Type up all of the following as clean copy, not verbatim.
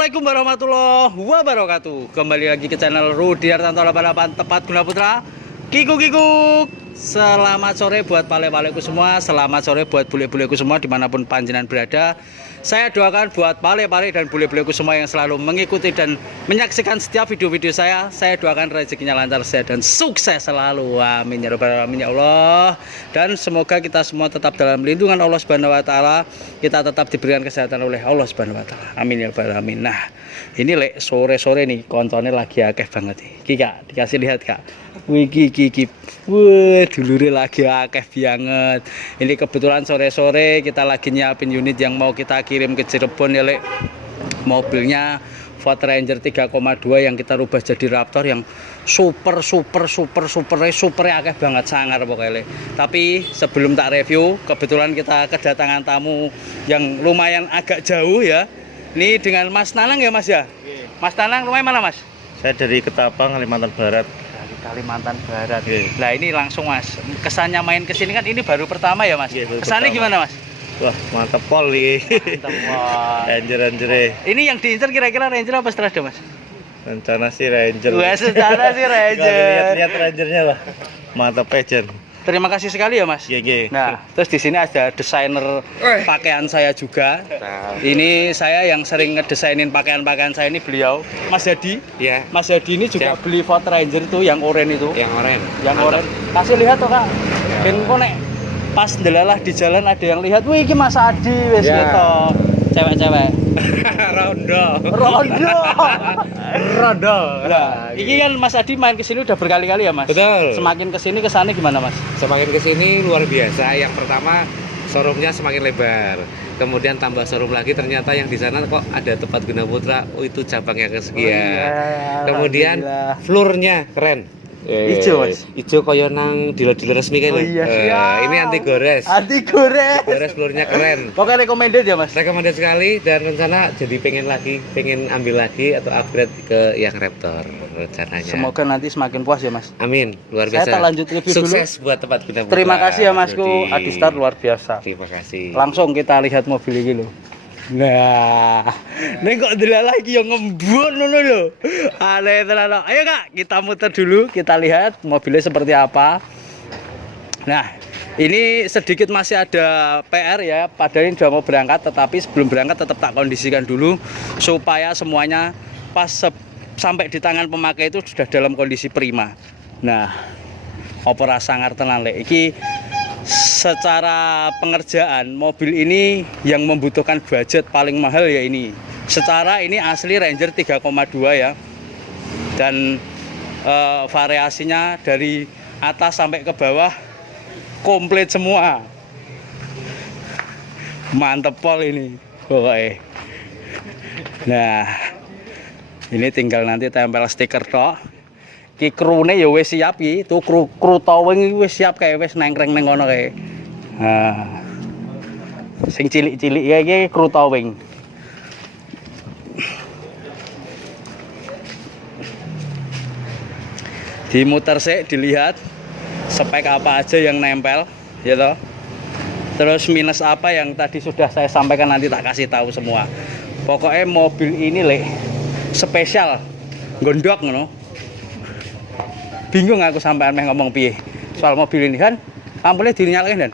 Assalamualaikum warahmatullahi wabarakatuh. Kembali lagi ke channel Rudi Hartanto 88 Tepat Guna Putra. Kikuk. Selamat sore buat pale-paleku semua. Selamat sore buat bule-buleku semua dimanapun panjenengan berada. Saya doakan buat pale-pale dan bule-buleku semua yang selalu mengikuti dan menyaksikan setiap video-video saya. Saya doakan rezekinya lancar, sehat dan sukses selalu. Amin ya rabbal alamin ya Allah. Dan semoga kita semua tetap dalam lindungan Allah Subhanahu wa taala. Kita tetap diberikan kesehatan oleh Allah Subhanahu wa taala. Amin ya rabbal alamin. Nah, ini lek sore-sore nih koncone lagi akeh banget nih. Ki Kak, dikasih lihat Kak. Wih ki. Wah, dulure lagi akeh banget. Ini kebetulan sore-sore kita lagi nyiapin unit yang mau kita kirim ke Cirebon ya, Lek. Mobilnya Ford Ranger 3,2 yang kita rubah jadi Raptor yang super akeh banget, sangar pokoknya, Lek. Tapi sebelum tak review, kebetulan kita kedatangan tamu yang lumayan agak jauh ya. Ini dengan Mas Nanang ya, Mas ya? Mas Nanang rumahnya mana, Mas? Saya dari Ketapang, Kalimantan Barat. Kalimantan Barat. Nah ini langsung Mas, kesannya main kesini kan ini baru pertama ya Mas. Kesannya gimana Mas? Wah mantap pol nih. Mantap. Ranger. Ini yang diincar kira-kira Ranger apa Strada Mas? Rencana sih Ranger. Wah secara sih Ranger. Lihat Rangernya lah. Mantap Ranger. Terima kasih sekali ya Mas. Iya. Nah terus di sini ada desainer pakaian saya juga. Ini saya yang sering ngedesainin pakaian-pakaian saya ini beliau Mas Hadi. Iya. Mas Hadi ini juga beli Ford Ranger tuh yang oranye itu. Yang oranye. Kasih lihat tuh Kak. Ben kok nek pas ndelalah di jalan ada yang lihat, wih iki Mas Hadi wis gitu. Cewek-cewek. Rondo. Nah, ini kan Mas Adi main kesini udah berkali-kali ya Mas. Betul. Semakin kesini kesana gimana Mas? Semakin kesini luar biasa. Yang pertama showroomnya semakin lebar. Kemudian tambah showroom lagi, ternyata yang di sana kok ada Tepat Guna Putra. Oh itu cabang yang kesekian. Kemudian floornya keren. Ijo Mas. Ijo koyo nang dealer-dealer resmi kan. Oh iya. Ini anti gores. Gores floornya keren. Pokoknya recommended ya Mas. Recommended sekali dan rencana jadi pengen ambil lagi atau upgrade ke yang Raptor rencananya. Semoga nanti semakin puas ya Mas. Amin, luar biasa. Saya tak lanjut review dulu. Sukses buat Tepat Guna Putra. Terima kasih ya Masku, Adistar luar biasa. Terima kasih. Langsung kita lihat mobil ini loh. Nah, ini kok delala lagi yang ngembun loh. Aneh tenan. Ayo Kak, kita muter dulu, kita lihat mobilnya seperti apa. Nah, ini sedikit masih ada PR ya, padahal ini sudah mau berangkat, tetapi sebelum berangkat tetap tak kondisikan dulu supaya semuanya pas sampai di tangan pemakai itu sudah dalam kondisi prima. Nah, opera sangar tenan Lek. Iki secara pengerjaan mobil ini yang membutuhkan budget paling mahal ya ini. Secara ini asli Ranger 3,2 ya. Dan variasinya dari atas sampai ke bawah komplit semua. Mantep pol ini. Pokoknya. Nah, ini tinggal nanti tempel stiker tok. Ki krune ya wis siap iki, tuh kru towing wis siap kae wis nengkreng ning ngono kae. Nah. Sing cilik-cilik ya iki kru towing. Dimuter sik dilihat spek apa aja yang nempel, ya toh. Terus minus apa yang tadi sudah saya sampaikan nanti tak kasih tahu semua. Pokoknya mobil ini Lek spesial. Gondok ngono. Bingung aku sampean meh ngomong piye soal mobil ini kan lampunya dinyalakan dan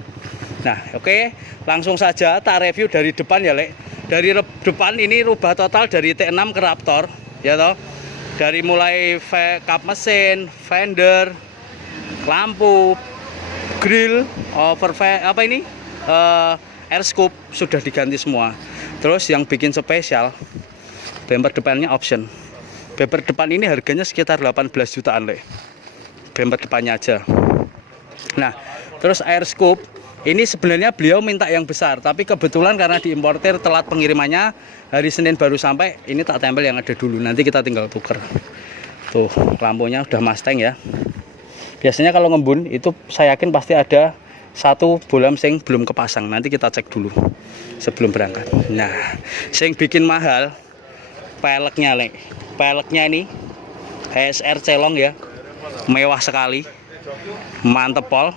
nah oke, langsung saja tak review dari depan ya Lek. Dari depan ini rubah total dari T6 ke Raptor ya toh, dari mulai kap mesin, fender, lampu, grill, air scoop sudah diganti semua. Terus yang bikin spesial bumper depannya option. Bumper depan ini harganya sekitar 18 jutaan Lek. Bumper depannya aja. Nah, terus air scoop ini sebenarnya beliau minta yang besar, tapi kebetulan karena diimportir telat pengirimannya, hari Senin baru sampai. Ini tak tempel yang ada dulu, nanti kita tinggal tuker. Tuh, lampunya udah Mustang ya. Biasanya kalau ngembun itu saya yakin pasti ada satu bolam sing belum kepasang. Nanti kita cek dulu sebelum berangkat. Nah, sing bikin mahal peleknya Lek. Peleknya ini HSR Celong ya. Mewah sekali, mantep pol.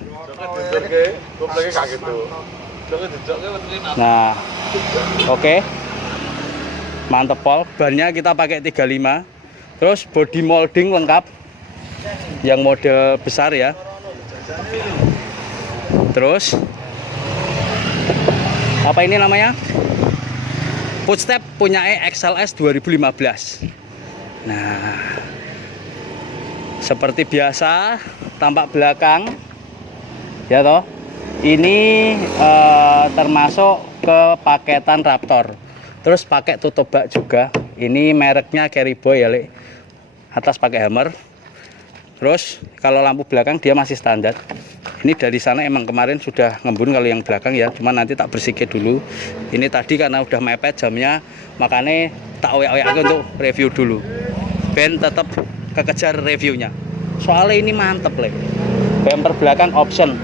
Nah, oke. Mantep pol. Bannya kita pakai 35. Terus body molding lengkap. Yang model besar ya. Terus apa ini namanya? Footstep punya XLS 2015. Nah, seperti biasa tampak belakang ya toh. Ini termasuk ke paketan Raptor. Terus pakai tutup bak juga. Ini mereknya Carryboy ya, Le. Atas pakai hammer. Terus kalau lampu belakang dia masih standar. Ini dari sana emang kemarin sudah ngembun kalau yang belakang ya, cuman nanti tak bersihkan dulu. Ini tadi karena udah mepet jamnya, makanya tak oyak-oyak untuk review dulu. Ben tetap kekejar reviewnya. Soalnya ini mantep, Le. Bumper belakang option.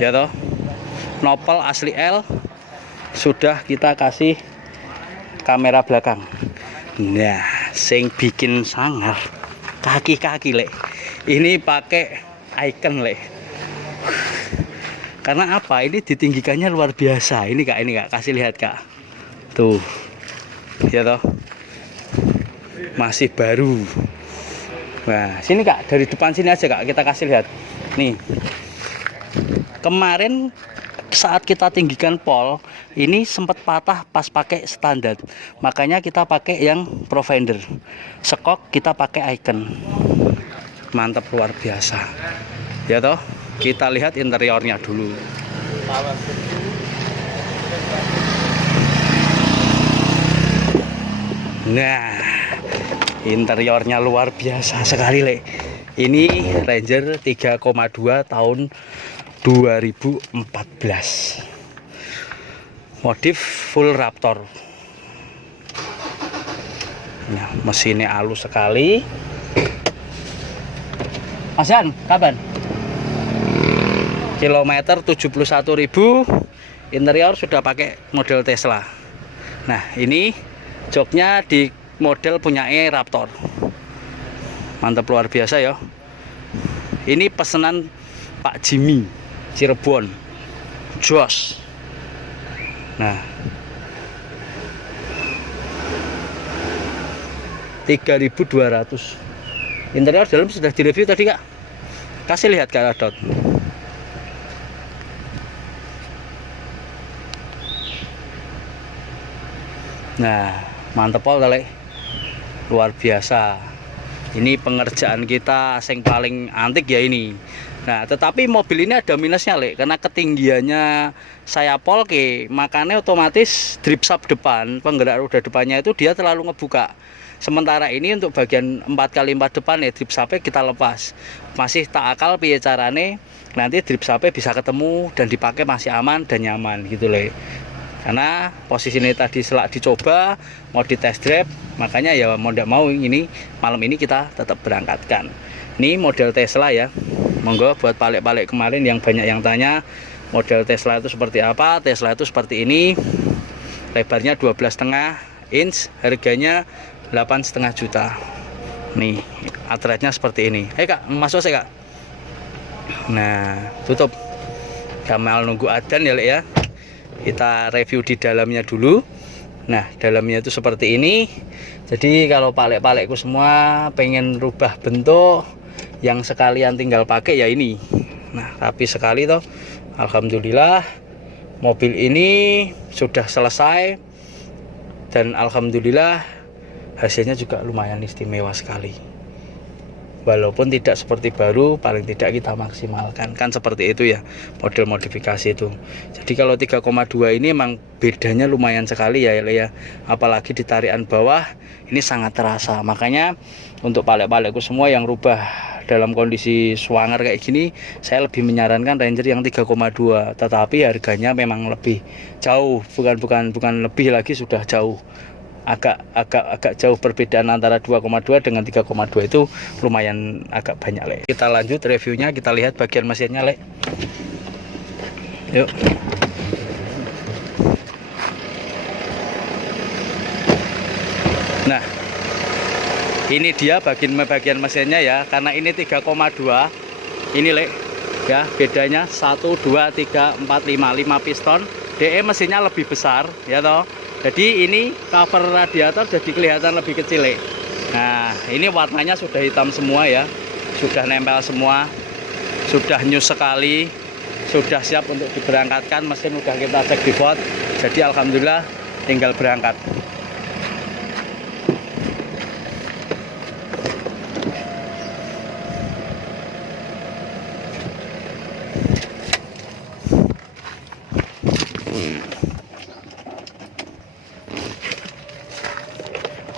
Ya toh. Nopel asli L sudah kita kasih kamera belakang. Nah, sing bikin sangar kaki-kaki, Le. Ini pakai icon, Le. Karena apa? Ini ditinggikannya luar biasa. Ini Kak, kasih lihat, Kak. Tuh. Ya toh. Masih baru. Nah, sini Kak, dari depan sini aja Kak, kita kasih lihat. Nih. Kemarin saat kita tinggikan pol, ini sempat patah pas pakai standar. Makanya kita pakai yang Provider. Sekok kita pakai icon. Mantap luar biasa. Ya toh, kita lihat interiornya dulu. Nah, interiornya luar biasa sekali, Le. Ini Ranger 3,2 tahun 2014. Modif full Raptor. Nah, mesinnya halus sekali. Mas Jan, kapan? Kilometer 71.000. Interior sudah pakai model Tesla. Nah, ini joknya di model punyanya Raptor. Mantap luar biasa ya. Ini pesanan Pak Jimmy Cirebon. Jos. Nah, 3.200. Interior dalam sudah direview tadi Kak. Kasih lihat Kak Radot. Nah, mantep pol, Le. Luar biasa. Ini pengerjaan kita yang paling antik ya ini. Nah, tetapi mobil ini ada minusnya, Le, karena ketinggiannya saya polke, makanya otomatis drip shaft depan, penggerak roda depannya itu dia terlalu ngebuka. Sementara ini untuk bagian 4x4 depan ya drip shaftnya kita lepas. Masih tak akal piye carane nanti drip shaftnya bisa ketemu dan dipakai masih aman dan nyaman gitu, Le. Karena posisi ini tadi setelah dicoba mau di test drive, makanya ya mau tidak mau ini malam ini kita tetap berangkatkan. Ini model Tesla ya. Monggo buat palek-palek kemarin yang banyak yang tanya model Tesla itu seperti apa. Tesla itu seperti ini. Lebarnya 12,5 inch, harganya 8,5 juta. Nih, atretnya seperti ini. Hei Kak, masuk saya Kak. Nah, tutup. Gamal nunggu adzan ya, Le ya. Kita review di dalamnya dulu. Nah, dalamnya itu seperti ini. Jadi kalau palek-palekku semua pengen rubah bentuk, yang sekalian tinggal pakai ya ini. Nah, rapi sekali toh. Alhamdulillah mobil ini sudah selesai dan alhamdulillah hasilnya juga lumayan istimewa sekali. Walaupun tidak seperti baru, paling tidak kita maksimalkan. Kan seperti itu ya model modifikasi itu. Jadi kalau 3,2 ini emang bedanya lumayan sekali ya, ya. Apalagi di tarikan bawah ini sangat terasa. Makanya untuk palek-palekku semua yang rubah dalam kondisi swanger kayak gini, saya lebih menyarankan Ranger yang 3,2. Tetapi harganya memang lebih jauh, bukan lebih lagi, sudah jauh. Agak jauh perbedaan antara 2,2 dengan 3,2 itu lumayan agak banyak, Le. Kita lanjut reviewnya, kita lihat bagian mesinnya, Le. Yuk. Nah, ini dia bagian mesinnya ya, karena ini 3,2. Ini, Le. Ya, bedanya 1 2 3 4 5 piston. DE mesinnya lebih besar ya toh. Jadi ini cover radiator jadi kelihatan lebih kecil. Nah, ini warnanya sudah hitam semua ya. Sudah nempel semua. Sudah new sekali. Sudah siap untuk diberangkatkan. Mesin udah kita cek di VOT. Jadi alhamdulillah tinggal berangkat.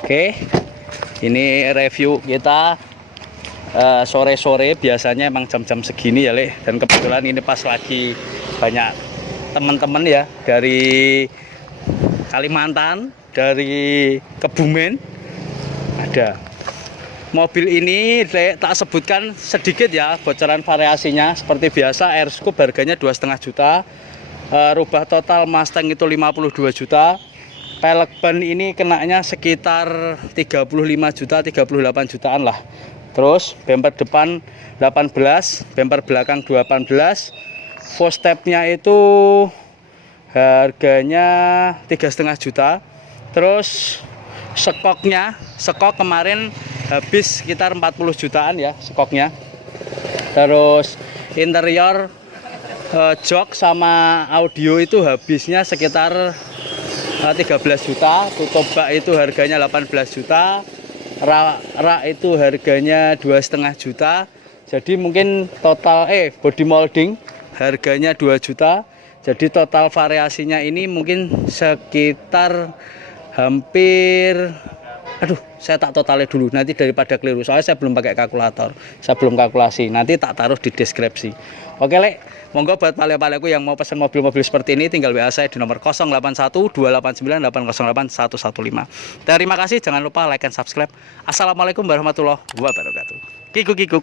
Oke, ini review kita sore-sore, biasanya emang jam-jam segini ya Le. Dan kebetulan ini pas lagi banyak teman-teman ya dari Kalimantan, dari Kebumen ada. Mobil ini Le, tak sebutkan sedikit ya bocoran variasinya. Seperti biasa Air Scoop harganya 2,5 juta, rubah total Mustang itu 52 juta. Pelek ban ini kenanya sekitar 35 juta, 38 jutaan lah. Terus bumper depan 18, bumper belakang 18. Full stepnya itu harganya 3,5 juta. Terus skok kemarin habis sekitar 40 jutaan ya skoknya. Terus interior jok sama audio itu habisnya sekitar 13 juta, tutup bak itu harganya 18 juta, rak itu harganya 2,5 juta. Jadi mungkin total body molding harganya 2 juta. Jadi total variasinya ini mungkin sekitar hampir, saya tak totalnya dulu nanti daripada keliru, soalnya saya belum pakai kalkulator, saya belum kalkulasi, nanti tak taruh di deskripsi. Oke Le, monggo buat pale-paleku yang mau pesan mobil-mobil seperti ini tinggal WA saya di nomor 081289800115. Terima kasih, jangan lupa like and subscribe. Assalamualaikum warahmatullahi wabarakatuh. Kikuk.